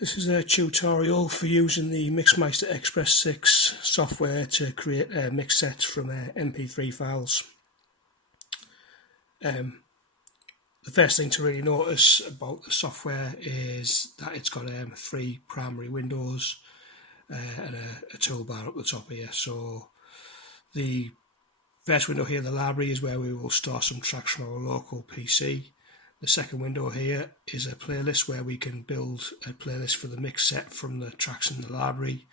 This is a tutorial for using the MixmeisterExpress6 software to create mix sets from MP3 files. The first thing to really notice about the software is that it's got 3 primary windows and a toolbar up the top here. So the first window here, the library, is where we will store some tracks from our local PC. The second window here is a playlist where we can build a playlist for the mix set from the tracks in the library.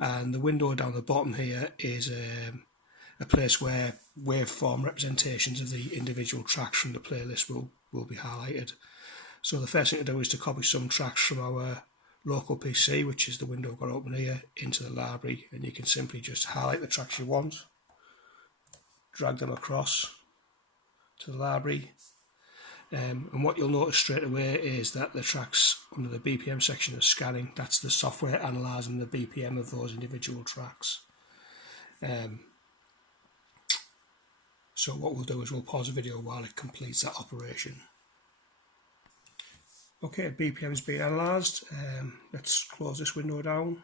And the window down the bottom here is a place where waveform representations of the individual tracks from the playlist will be highlighted. So the first thing to do is to copy some tracks from our local PC, which is the window I've got open here, into the library, and you can simply just highlight the tracks you want, drag them across to the library. And what you'll notice straight away is that the tracks under the BPM section are scanning. That's the software analysing the BPM of those individual tracks. So what we'll do is we'll pause the video while it completes that operation. Okay, BPM is being analysed. Let's close this window down,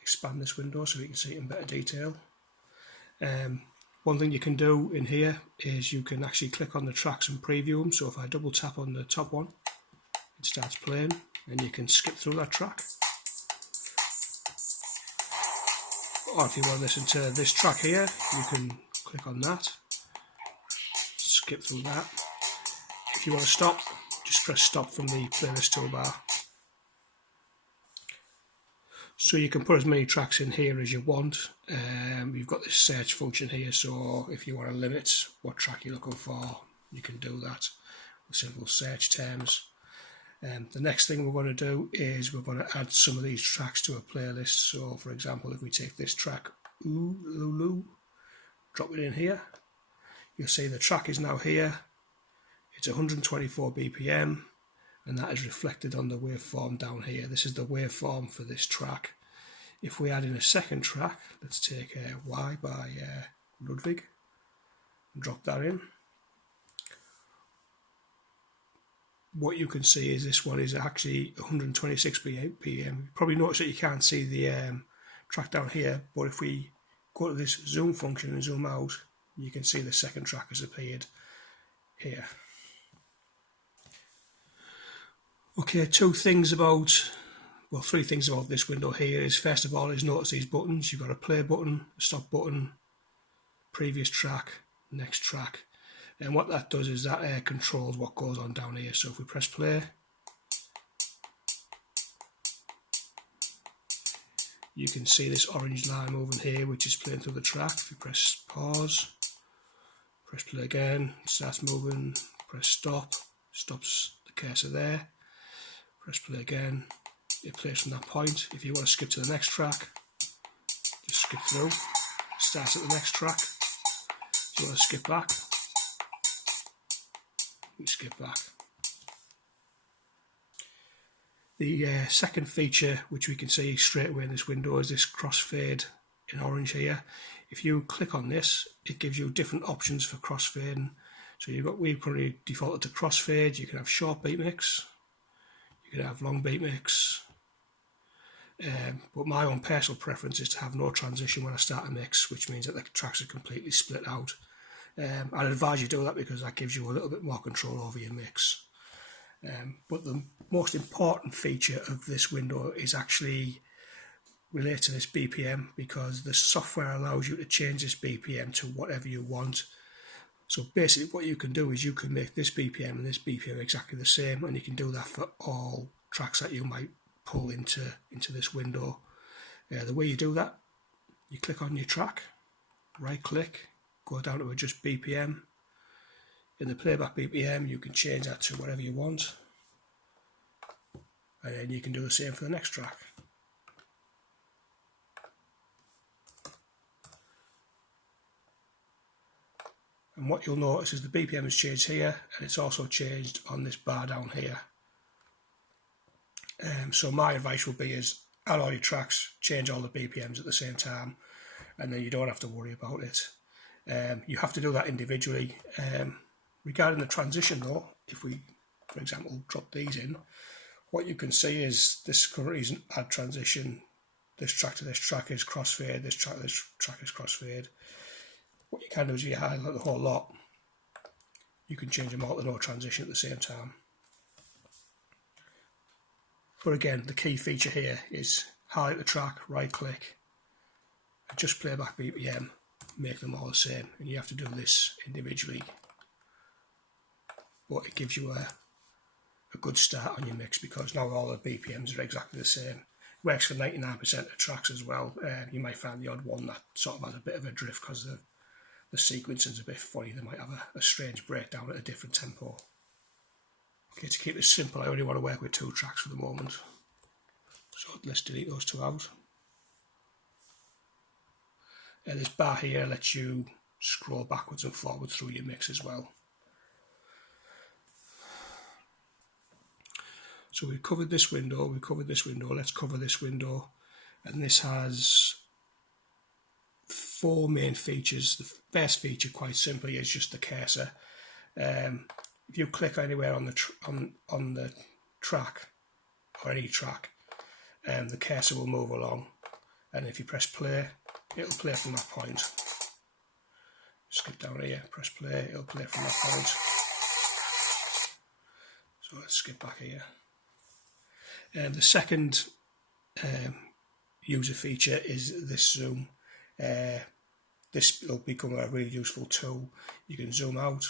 expand this window so we can see it in better detail. One thing you can do in here is you can actually click on the tracks and preview them. So if I double tap on the top one, it starts playing and you can skip through that track. Or if you want to listen to this track here, you can click on that, skip through that. If you want to stop, just press stop from the playlist toolbar. So you can put as many tracks in here as you want. You've got this search function here, so if you want to limit what track you're looking for, you can do that with simple search terms. The next thing we're going to do is we're going to add some of these tracks to a playlist. So for example, if we take this track, Ooh Lulu, drop it in here, you'll see the track is now here. It's 124 BPM. And that is reflected on the waveform down here. This is the waveform for this track. If we add in a second track, let's take Y by Ludwig and drop that in. What you can see is this one is actually 126 BPM. You probably notice that you can't see the track down here, but if we go to this zoom function and zoom out, you can see the second track has appeared here. Okay, three things about this window here is, first of all, is notice these buttons. You've got a play button, a stop button, previous track, next track. And what that does is that controls what goes on down here. So if we press play, you can see this orange line moving here, which is playing through the track. If you press pause, press play again, it starts moving, press stop, stops the cursor there. Press play again, it plays from that point. If you want to skip to the next track, just skip through, start at the next track. If you want to skip back, you skip back. The second feature, which we can see straight away in this window, is this crossfade in orange here. If you click on this, it gives you different options for crossfading. So we've currently defaulted to crossfade. You can have short beat mix, you can have long beat mix, but my own personal preference is to have no transition when I start a mix, which means that the tracks are completely split out. I'd advise you do that because that gives you a little bit more control over your mix. But the most important feature of this window is actually related to this BPM, because the software allows you to change this BPM to whatever you want. So basically what you can do is you can make this BPM and this BPM exactly the same, and you can do that for all tracks that you might pull into this window. The way you do that, you click on your track, right click, go down to adjust BPM. In the playback BPM you can change that to whatever you want, and then you can do the same for the next track. And what you'll notice is the BPM has changed here, and it's also changed on this bar down here. So my advice would be is add all your tracks, change all the BPMs at the same time, and then you don't have to worry about it. You have to do that individually. Regarding the transition though, if we, for example, drop these in, What you can see is this currently is an add transition. This track to this track is crossfade, this track to this track is crossfade. What you can do is you highlight the whole lot. You can change them all to no transition at the same time. But again, the key feature here is highlight the track, right click, adjust playback BPM, make them all the same. And you have to do this individually. But it gives you a good start on your mix because now all the BPMs are exactly the same. It works for 99% of tracks as well. You might find the odd one that sort of has a bit of a drift because the sequencing is a bit funny. They might have a strange breakdown at a different tempo. Okay, to keep this simple, I only want to work with 2 tracks for the moment. So let's delete those 2 out. This bar here lets you scroll backwards and forwards through your mix as well. So we've covered this window, let's cover this window. And this has 4 main features. The first feature, quite simply, is just the cursor. If you click anywhere on the track, or any track, the cursor will move along. And if you press play, it'll play from that point. Skip down here, press play, it'll play from that point. So let's skip back here. The second user feature is this zoom. This will become a really useful tool. You can zoom out,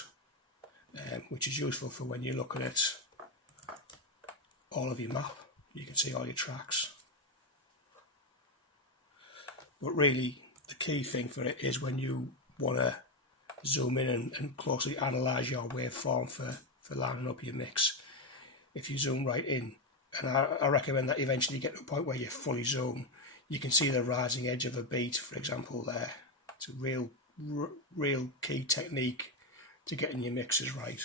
which is useful for when you're looking at all of your map. You can see all your tracks. But really, the key thing for it is when you want to zoom in and closely analyse your waveform for lining up your mix. If you zoom right in, and I recommend that eventually you get to a point where you fully zoom, you can see the rising edge of a beat, for example, there. It's a real key technique to getting your mixes right.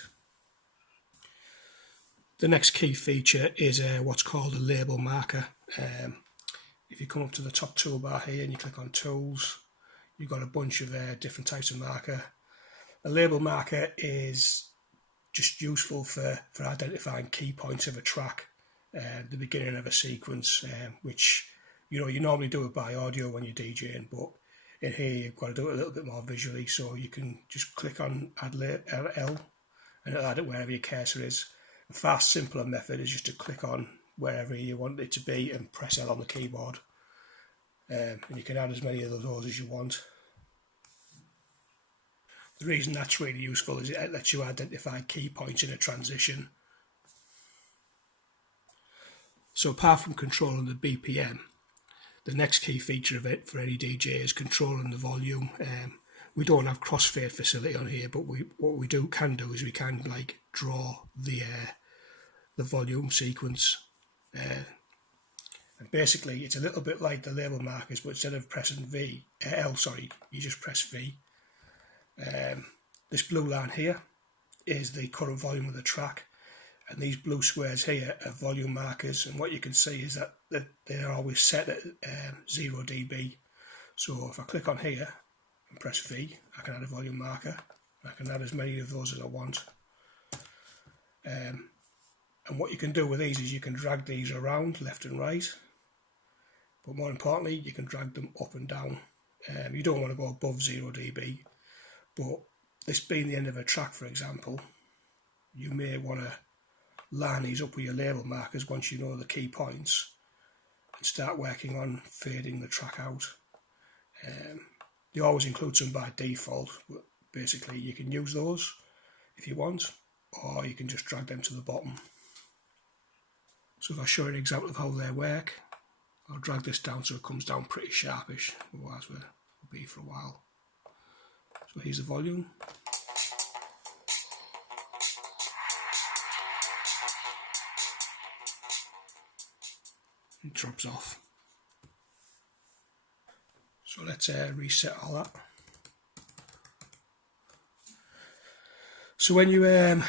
The next key feature is what's called a label marker. If you come up to the top toolbar here and you click on Tools, you've got a bunch of different types of marker. A label marker is just useful for identifying key points of a track, the beginning of a sequence, which you normally do it by audio when you're DJing, but in here you've got to do it a little bit more visually. So you can just click on Add L and it'll add it wherever your cursor is. A fast, simpler method is just to click on wherever you want it to be and press L on the keyboard, and you can add as many of those as you want. The reason that's really useful is it lets you identify key points in a transition. So apart from controlling the BPM, the next key feature of it for any DJ is controlling the volume. We don't have crossfade facility on here, but what we can do is we can draw the volume sequence. And basically it's a little bit like the label markers, but instead of pressing L, you just press V. This blue line here is the current volume of the track, and these blue squares here are volume markers, and what you can see is that they're always set at 0 dB. So if I click on here and press V, I can add a volume marker. I can add as many of those as I want. And what you can do with these is you can drag these around left and right, but more importantly you can drag them up and down. You don't want to go above 0 dB, but this being the end of a track, for example, you may want to line these up with your label markers once you know the key points and start working on fading the track out. They always include some by default, but basically you can use those if you want, or you can just drag them to the bottom. So if I show you an example of how they work, I'll drag this down so it comes down pretty sharpish, otherwise we'll be for a while. So here's the volume. It drops off. So let's reset all that. So when you're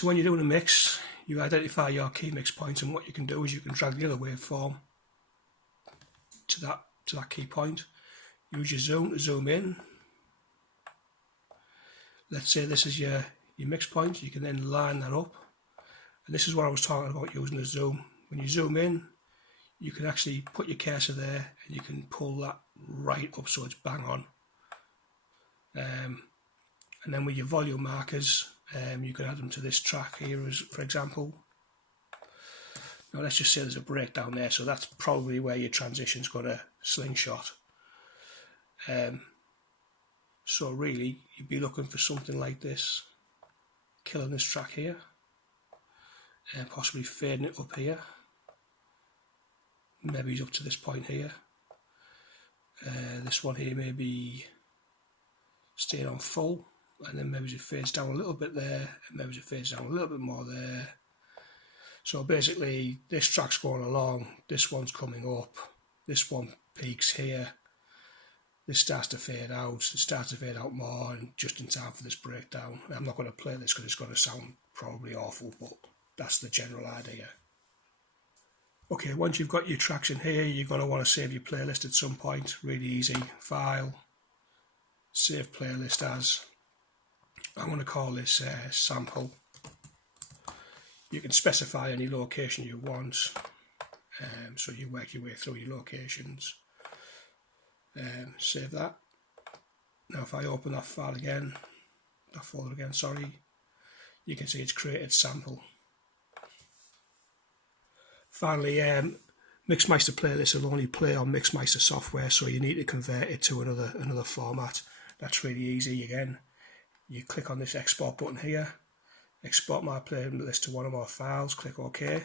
doing a mix, you identify your key mix points, and what you can do is you can drag the other waveform to that key point. Use your zoom to zoom in. Let's say this is your mix point. You can then line that up, and this is what I was talking about using the zoom. when you zoom in, you can actually put your cursor there and you can pull that right up so it's bang on. And then with your volume markers, you can add them to this track here, as for example. Now let's just say there's a breakdown there, so that's probably where your transition's got a slingshot. So really, you'd be looking for something like this, killing this track here, and possibly fading it up here. Maybe up to this point here. This one here maybe staying on full, and then maybe it fades down a little bit there, and maybe it fades down a little bit more there. So basically, this track's going along, this one's coming up, this one peaks here, this starts to fade out, it starts to fade out more, and just in time for this breakdown. I'm not going to play this because it's going to sound probably awful, but that's the general idea. Okay, once you've got your tracks in here, you're going to want to save your playlist at some point. Really easy. File, save playlist as. I'm going to call this sample. You can specify any location you want, so you work your way through your locations. Save that. Now if I open that file again, that folder again, sorry, you can see it's created sample. Finally, Mixmeister playlists will only play on Mixmeister software, so you need to convert it to another format. That's really easy. Again, you click on this export button here, export my playlist to one of our files, click OK.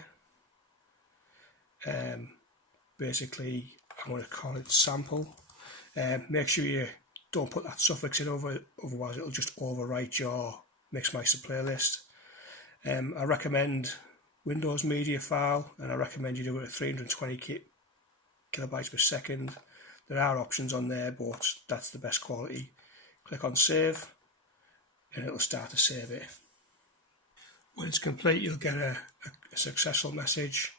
Basically, I'm going to call it sample. Make sure you don't put that suffix in otherwise it'll just overwrite your Mixmeister playlist. I recommend Windows media file, and I recommend you do it at 320 kilobytes per second. There are options on there, but that's the best quality. Click on save, and it'll start to save it. When it's complete, you'll get a successful message,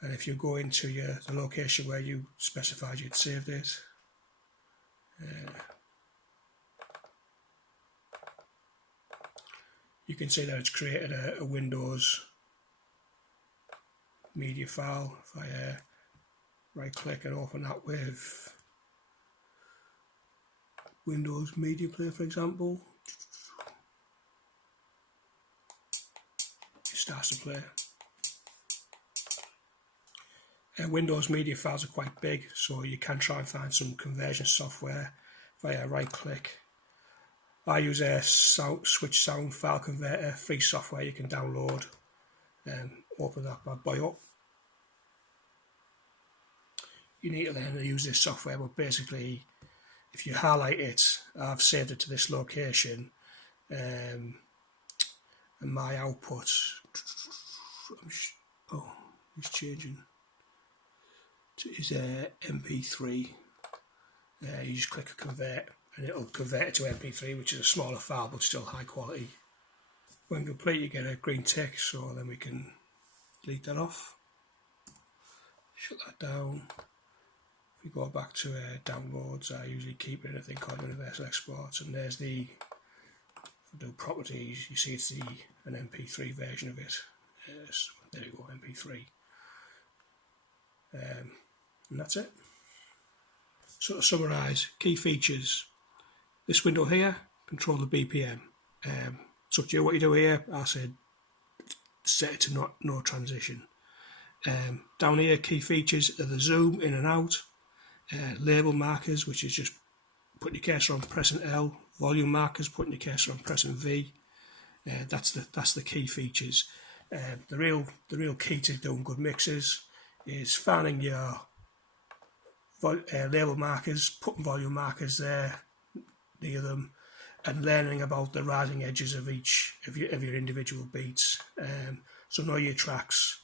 and if you go into the location where you specified you'd saved it, you can see that it's created a Windows media file. If I right click and open that with Windows Media Player, for example, it starts to play. Windows media files are quite big, so you can try and find some conversion software. If I right click, I use a Switch Sound File Converter, free software you can download. Open that bad boy up. You need to learn to use this software, but basically if you highlight it, I've saved it to this location, and my output, it's changing, is MP3. You just click convert and it'll convert it to MP3, which is a smaller file but still high quality. When complete, you get a green tick, so then we can delete that off, shut that down. If we go back to downloads, I usually keep it in a thing called Universal Exports, and there's the, if I do properties, you see it's an MP3 version of it. Yes, there you go, MP3. And that's it. So to summarise, key features. This window here, control the BPM. It's up to you what you do here. I said set it to no transition. Down here, key features are the zoom in and out, label markers, which is just putting your cursor on pressing L, volume markers, putting your cursor on pressing V. That's the key features. The real key to doing good mixes is finding your label markers, putting volume markers there near them, and learning about the rising edges of each of your individual beats. So know your tracks,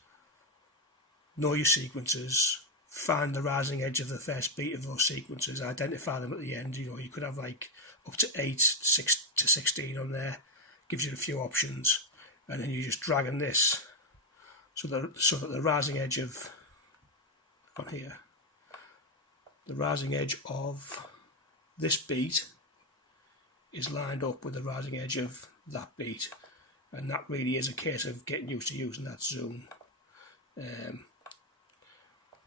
know your sequences, find the rising edge of the first beat of those sequences, identify them at the end. You know, you could have like up to 8, 6 to 16 on there, gives you a few options, and then you're just dragging this so that the rising edge of on here, the rising edge of this beat is lined up with the rising edge of that beat, and that really is a case of getting used to using that zoom.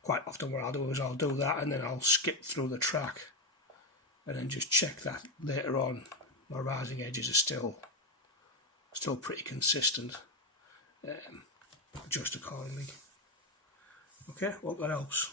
quite often what I'll do is I'll do that and then I'll skip through the track and then just check that later on my rising edges are still pretty consistent. Adjust accordingly. Okay, hope that helps.